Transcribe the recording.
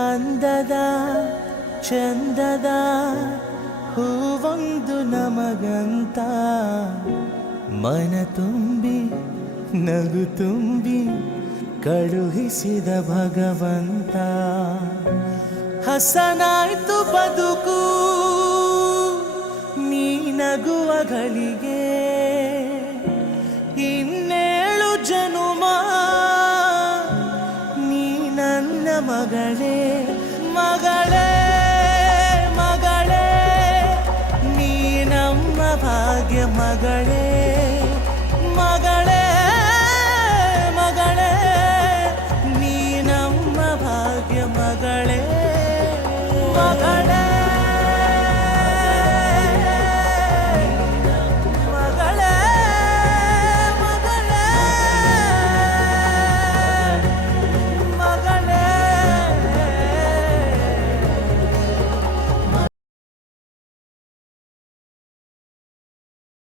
ಅಂದದ ಚಂದದ ಹೂವೊಂದು ನಮಗಂತ ಮನ ತುಂಬಿ ನಗು ತುಂಬಿ ಕಳುಹಿಸಿದ ಭಗವಂತ. ಹಸನಾಯ್ತು ಬದುಕು ನೀ ನಗುವ ಗಳಿಗೆ, ಇನ್ನೇಳು ಜನುಮ ನೀ ನನ್ನ ಮಗಳೇ ಮಗಳೇ ಮಗಳೇ, ನೀ ನಮ್ಮ ಭಾಗ್ಯ ಮಗಳೇ ಮಗಳೇ ಮಗಳೇ, ನೀ ನಮ್ಮ ಭಾಗ್ಯ ಮಗಳೇ ಮಗಳೇ.